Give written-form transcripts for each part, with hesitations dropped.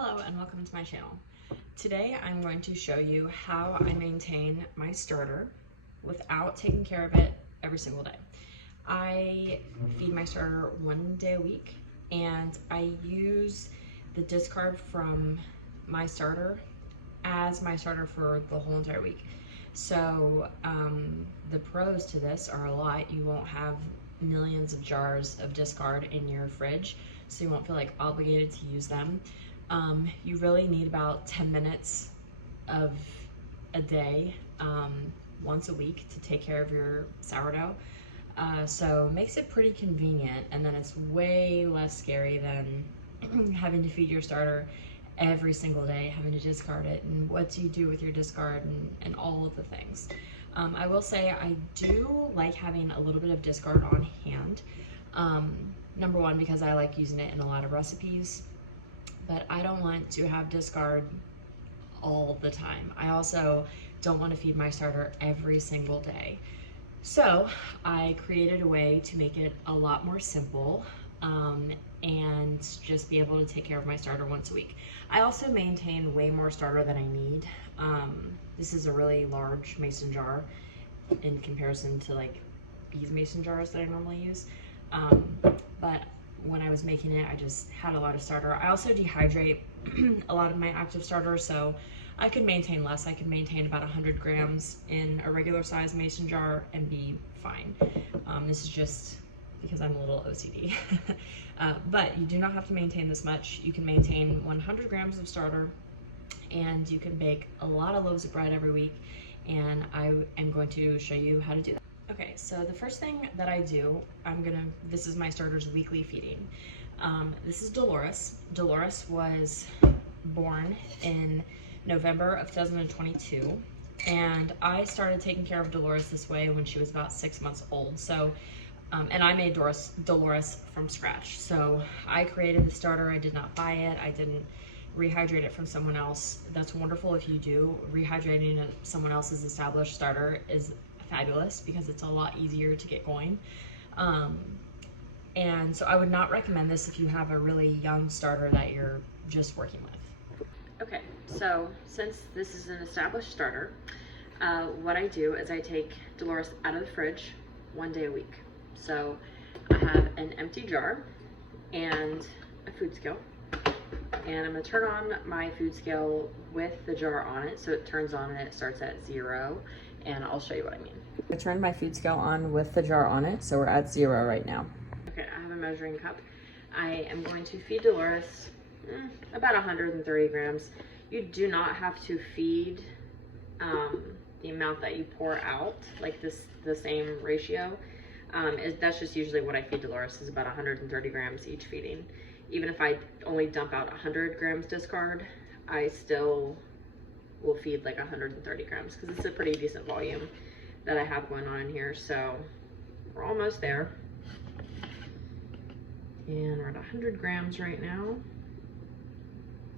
Hello and welcome to my channel. Today I'm going to show you how I maintain my starter without taking care of it every single day. I feed my starter 1 day a week and I use the discard from my starter as my starter for the whole entire week. So the pros to this are a lot. You won't have millions of jars of discard in your fridge, so you won't feel like obligated to use them. You really need about 10 minutes of a day, once a week, to take care of your sourdough. So makes it pretty convenient, and then it's way less scary than having to feed your starter every single day, having to discard it, and what do you do with your discard, and all of the things. I will say I do like having a little bit of discard on hand. Number one, because I like using it in a lot of recipes, but I don't want to have discard all the time. I also don't want to feed my starter every single day. So I created a way to make it a lot more simple, and just be able to take care of my starter once a week. I also maintain way more starter than I need. This is a really large mason jar in comparison to like these mason jars that I normally use. But when I was making it, I just had a lot of starter. I also dehydrate a lot of my active starter, so I could maintain less. I could maintain about 100 grams in a regular size mason jar and be fine. This is just because I'm a little OCD. But you do not have to maintain this much. You can maintain 100 grams of starter, and you can bake a lot of loaves of bread every week, and I am going to show you how to do that. Okay, so the first thing that I do, this is my starter's weekly feeding. This is Dolores. Dolores was born in November of 2022, and I started taking care of Dolores this way when she was about 6 months old. So, and I made Dolores from scratch. So I created the starter, I did not buy it, I didn't rehydrate it from someone else. That's wonderful if you do. Rehydrating someone else's established starter is fabulous because it's a lot easier to get going. And so I would not recommend this if you have a really young starter that you're just working with. Okay, so since this is an established starter, what I do is I take Dolores out of the fridge 1 day a week. So I have an empty jar and a food scale, and I'm gonna turn on my food scale with the jar on it, so it turns on and it starts at 0, and I'll show you what I mean. I turned my food scale on with the jar on it, so we're at 0 right now. Okay, I have a measuring cup. I am going to feed Dolores about 130 grams. You do not have to feed the amount that you pour out, like the same ratio. That's just usually what I feed Dolores, is about 130 grams each feeding. Even if I only dump out 100 grams discard, I still will feed like 130 grams because it's a pretty decent volume that I have going on in here. So we're almost there. And we're at 100 grams right now.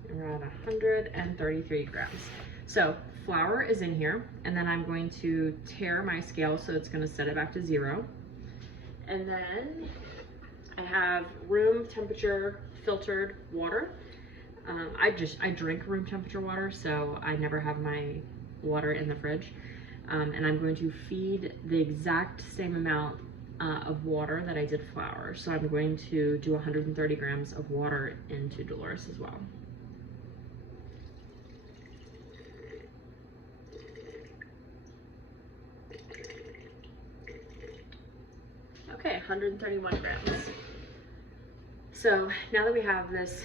And we're at 133 grams. So flour is in here, and then I'm going to tare my scale, so it's going to set it back to 0. And then I have room temperature filtered water. I drink room temperature water, so I never have my water in the fridge. And I'm going to feed the exact same amount of water that I did flour. So I'm going to do 130 grams of water into Dolores as well. Okay, 131 grams. So now that we have this,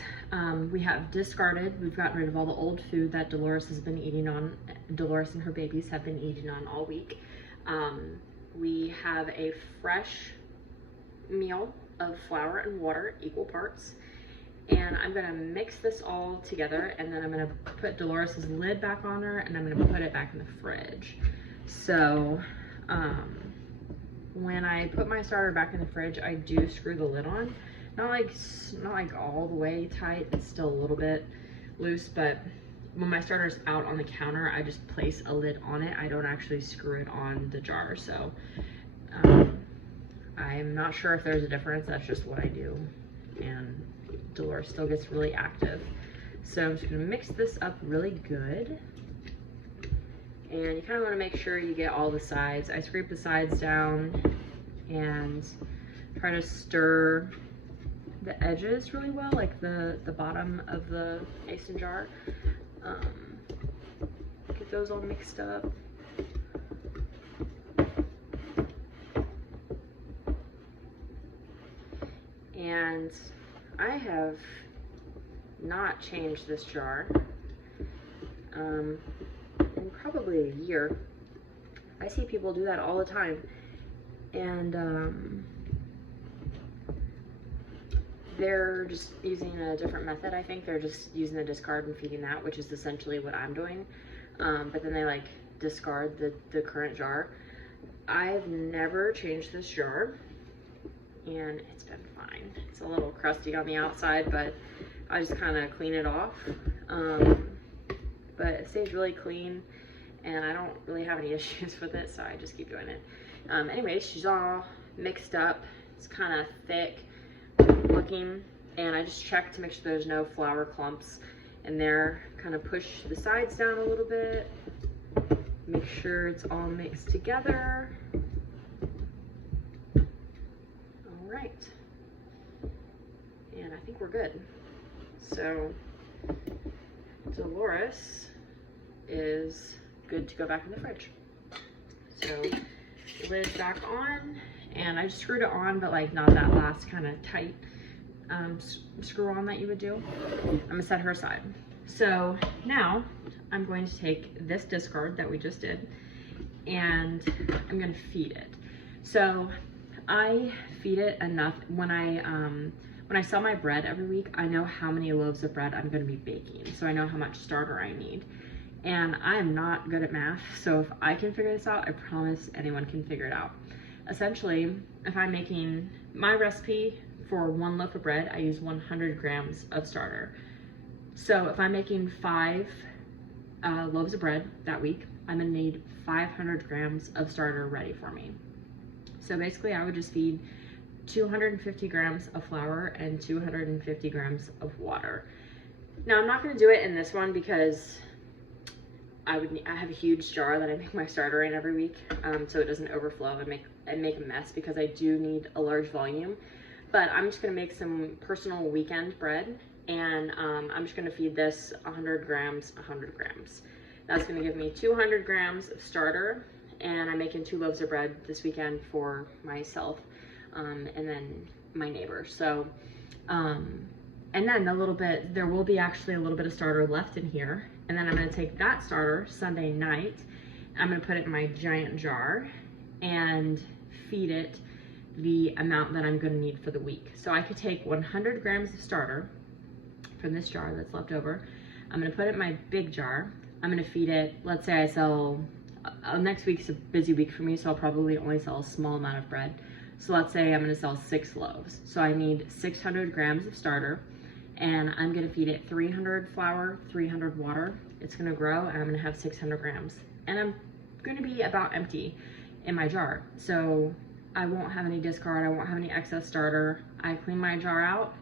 we have discarded, we've gotten rid of all the old food that Dolores has been eating on, Dolores and her babies have been eating on all week. We have a fresh meal of flour and water, equal parts. And I'm gonna mix this all together, and then I'm gonna put Dolores's lid back on her, and I'm gonna put it back in the fridge. So, when I put my starter back in the fridge, I do screw the lid on. Not like all the way tight, it's still a little bit loose, but when my starter's out on the counter, I just place a lid on it. I don't actually screw it on the jar. So I'm not sure if there's a difference, that's just what I do. And Dolores still gets really active. So I'm just gonna mix this up really good. And you kind of want to make sure you get all the sides. I scrape the sides down and try to stir the edges really well, like the bottom of the mason jar. Get those all mixed up. And I have not changed this jar in probably a year. I see people do that all the time, and they're just using a different method. I think they're just using the discard and feeding that, which is essentially what I'm doing, but then they like discard the current jar. I've never changed this jar, and it's been fine. It's a little crusty on the outside, but I just kind of clean it off. But it stays really clean, and I don't really have any issues with it, so I just keep doing it. Anyways, she's all mixed up. It's kind of thick looking, and I just check to make sure there's no flour clumps in there. Kind of push the sides down a little bit, make sure it's all mixed together. All right, and I think we're good. So Dolores is good to go back in the fridge. So lid back on, and I just screwed it on, but like not that last kind of tight screw on that you would do. I'm gonna set her aside. So now I'm going to take this discard that we just did, and I'm gonna feed it. So I feed it enough. When I sell my bread every week, I know how many loaves of bread I'm gonna be baking, so I know how much starter I need. And I am not good at math, so if I can figure this out, I promise anyone can figure it out. Essentially, if I'm making my recipe for 1 loaf of bread, I use 100 grams of starter. So if I'm making 5 loaves of bread that week, I'm gonna need 500 grams of starter ready for me. So basically I would just feed 250 grams of flour and 250 grams of water. Now I'm not gonna do it in this one because I have a huge jar that I make my starter in every week, so it doesn't overflow and make a mess, because I do need a large volume. But I'm just gonna make some personal weekend bread, and I'm just gonna feed this 100 grams, 100 grams. That's gonna give me 200 grams of starter, and I'm making 2 loaves of bread this weekend for myself, and then my neighbor. So, and then there will be actually a little bit of starter left in here. And then I'm gonna take that starter Sunday night, I'm gonna put it in my giant jar and feed it the amount that I'm gonna need for the week. So I could take 100 grams of starter from this jar that's left over. I'm gonna put it in my big jar. I'm gonna feed it, let's say I sell, next week's a busy week for me, so I'll probably only sell a small amount of bread. So let's say I'm gonna sell 6 loaves. So I need 600 grams of starter, and I'm gonna feed it 300 flour, 300 water. It's gonna grow, and I'm gonna have 600 grams. And I'm gonna be about empty in my jar. So I won't have any discard, I won't have any excess starter. I clean my jar out,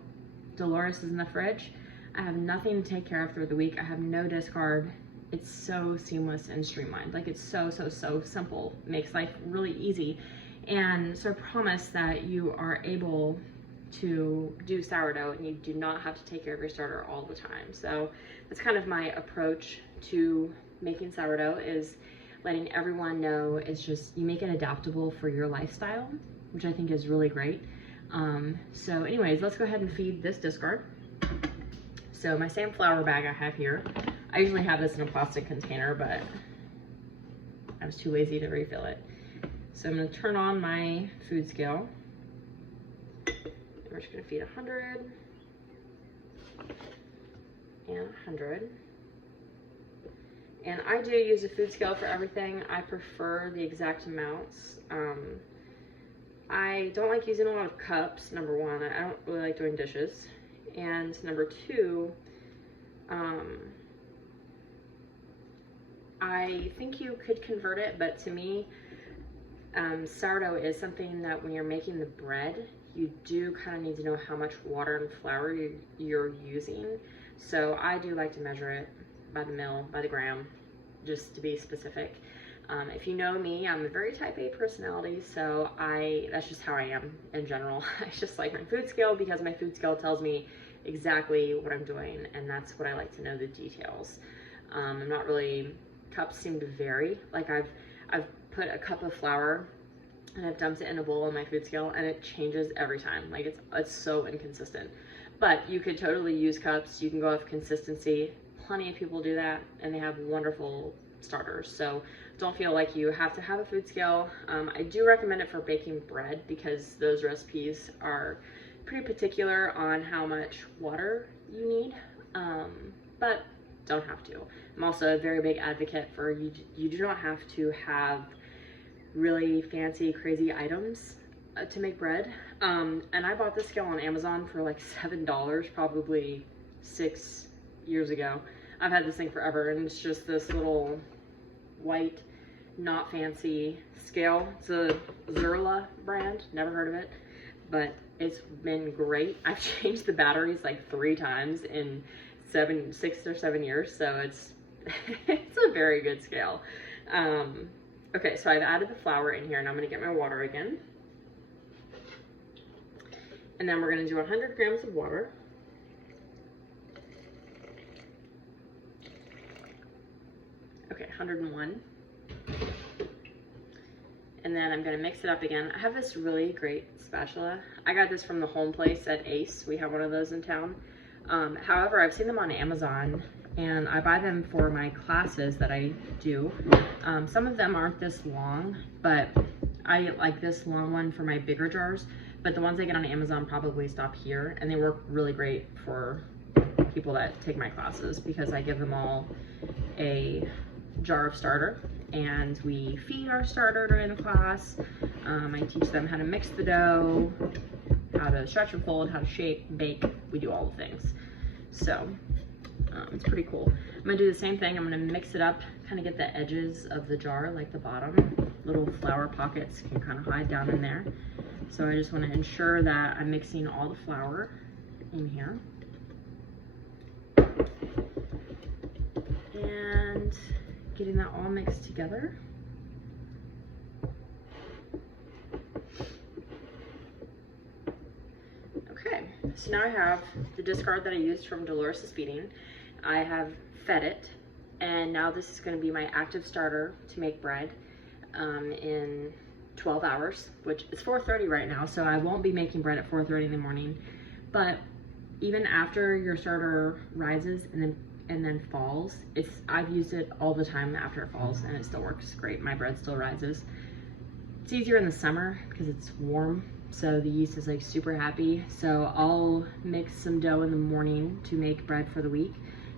Dolores is in the fridge. I have nothing to take care of through the week. I have no discard. It's so seamless and streamlined. Like, it's so simple. It makes life really easy. And so I promise that you are able to do sourdough and you do not have to take care of your starter all the time. So that's kind of my approach to making sourdough, is letting everyone know it's just, you make it adaptable for your lifestyle, which I think is really great. So anyways, let's go ahead and feed this discard. So my same flour bag I have here, I usually have this in a plastic container, but I was too lazy to refill it. So I'm gonna turn on my food scale. We're just gonna feed 100 and 100. And I do use a food scale for everything. I prefer the exact amounts. I don't like using a lot of cups, number 1. I don't really like doing dishes. And number 2, I think you could convert it, but to me, sourdough is something that when you're making the bread, you do kind of need to know how much water and flour you're using. So I do like to measure it by the mill, by the gram, just to be specific. If you know me, I'm a very type A personality, so that's just how I am in general. I just like my food scale because my food scale tells me exactly what I'm doing, and that's what I like to know, the details. I'm not really, cups seem to vary. Like I've put a cup of flour and I've dumped it in a bowl on my food scale and it changes every time. Like it's so inconsistent. But you could totally use cups. You can go off consistency. Plenty of people do that and they have wonderful starters. So don't feel like you have to have a food scale. I do recommend it for baking bread because those recipes are pretty particular on how much water you need, but don't have to. I'm also a very big advocate for you do not have to have really fancy, crazy items to make bread. And I bought this scale on Amazon for like $7, probably 6 years ago. I've had this thing forever, and it's just this little white, not fancy scale. It's a Sourdough brand, never heard of it, but it's been great. I've changed the batteries like 3 times in 6 or 7 years, so it's it's a very good scale. Okay, so I've added the flour in here, and I'm gonna get my water again. And then we're gonna do 100 grams of water. Okay, 101. And then I'm gonna mix it up again. I have this really great spatula. I got this from the Home Place at Ace. We have one of those in town. However, I've seen them on Amazon, and I buy them for my classes that I do. Some of them aren't this long, but I like this long one for my bigger jars. But the ones I get on Amazon probably stop here, and they work really great for people that take my classes because I give them all a jar of starter, and we feed our starter during the class. I teach them how to mix the dough, how to stretch and fold, how to shape, bake. We do all the things. So it's pretty cool. I'm gonna do the same thing. I'm gonna mix it up, kind of get the edges of the jar, like the bottom. Little flour pockets can kind of hide down in there. So I just want to ensure that I'm mixing all the flour in here. And getting that all mixed together. Okay, so now I have the discard that I used from Dolores' Feeding. I have fed it, and now this is going to be my active starter to make bread in 12 hours, which is 4:30 right now, so I won't be making bread at 4:30 in the morning. But even after your starter rises and then falls, I've used it all the time after it falls, and it still works great. My bread still rises. It's easier in the summer because it's warm, so the yeast is like super happy. So I'll mix some dough in the morning to make bread for the week,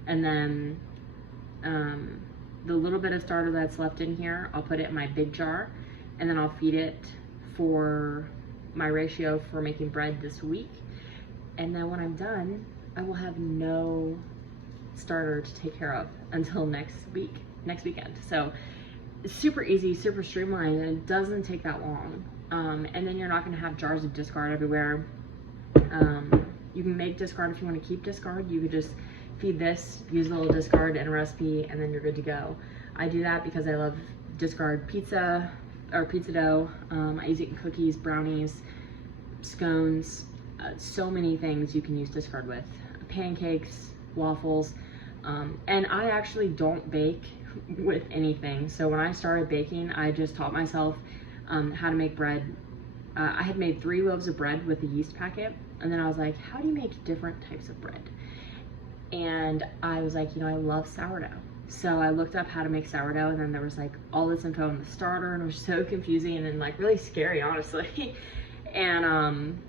and then the little bit of starter that's left in here, I'll put it in my big jar, and then I'll feed it for my ratio for making bread this week. And then when I'm done, I will have no starter to take care of until next weekend. So it's super easy, super streamlined, and it doesn't take that long. And then you're not gonna have jars of discard everywhere. You can make discard if you wanna keep discard. You could just feed this, use a little discard in a recipe, and then you're good to go. I do that because I love discard pizza or pizza dough. I use it in cookies, brownies, scones, so many things you can use discard with. Pancakes, waffles, and I actually don't bake with anything. So when I started baking, I just taught myself how to make bread. I had made 3 loaves of bread with a yeast packet, and then I was like, how do you make different types of bread? And I was like, I love sourdough. So I looked up how to make sourdough, and then there was like all this info on the starter, and it was so confusing and like really scary, honestly. And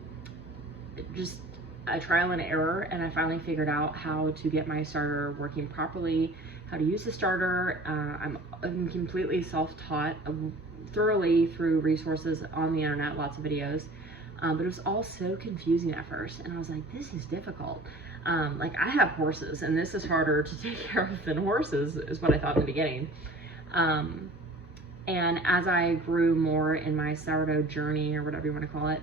just a trial and error, and I finally figured out how to get my starter working properly, how to use the starter. I'm completely self-taught thoroughly through resources on the internet, lots of videos, but it was all so confusing at first, and I was like, this is difficult. Like, I have horses, and this is harder to take care of than horses, is what I thought in the beginning. And as I grew more in my sourdough journey, or whatever you want to call it,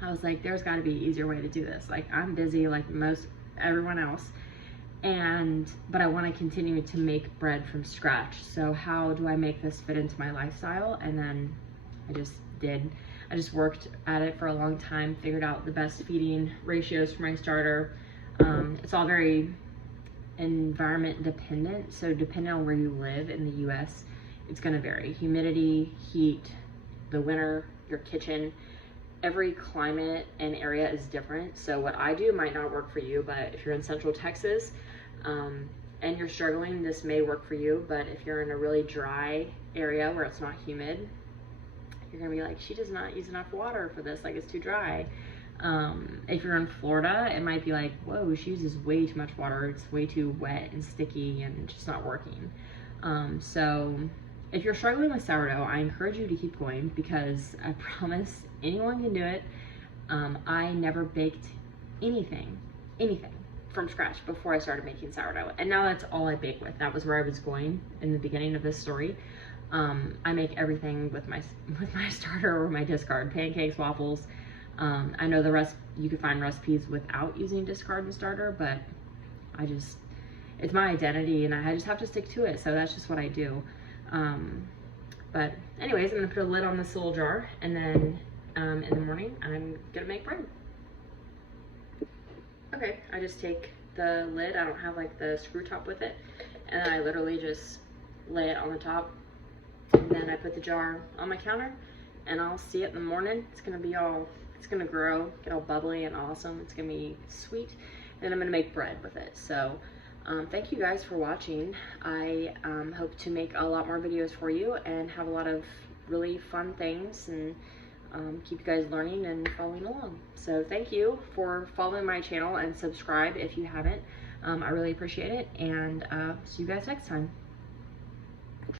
I was like, there's got to be an easier way to do this. Like, I'm busy like most everyone else, but I want to continue to make bread from scratch. So how do I make this fit into my lifestyle? And then I just worked at it for a long time, figured out the best feeding ratios for my starter. It's all very environment dependent. So depending on where you live in the US, it's going to vary. Humidity, heat, the winter, your kitchen, every climate and area is different. So what I do might not work for you, but if you're in Central Texas, and you're struggling, this may work for you. But if you're in a really dry area where it's not humid, you're gonna be like, she does not use enough water for this, like it's too dry. If you're in Florida, it might be like, whoa, she uses way too much water, it's way too wet and sticky and just not working. So if you're struggling with sourdough, I encourage you to keep going, because I promise anyone can do it. I never baked anything from scratch before I started making sourdough, and now that's all I bake with. That was where I was going in the beginning of this story. I make everything with my starter or my discard: pancakes, waffles. I know the rest, you can find recipes without using discard and starter, but it's my identity and I just have to stick to it. So that's just what I do. But anyways, I'm gonna put a lid on this little jar, and then in the morning I'm gonna make bread. Okay, I just take the lid, I don't have like the screw top with it, and then I literally just lay it on the top, and then I put the jar on my counter, and I'll see it in the morning. It's gonna grow, get all bubbly and awesome. It's gonna be sweet, and I'm gonna make bread with it. So thank you guys for watching. I hope to make a lot more videos for you and have a lot of really fun things, and keep you guys learning and following along. So thank you for following my channel, and subscribe if you haven't. I really appreciate it, and see you guys next time.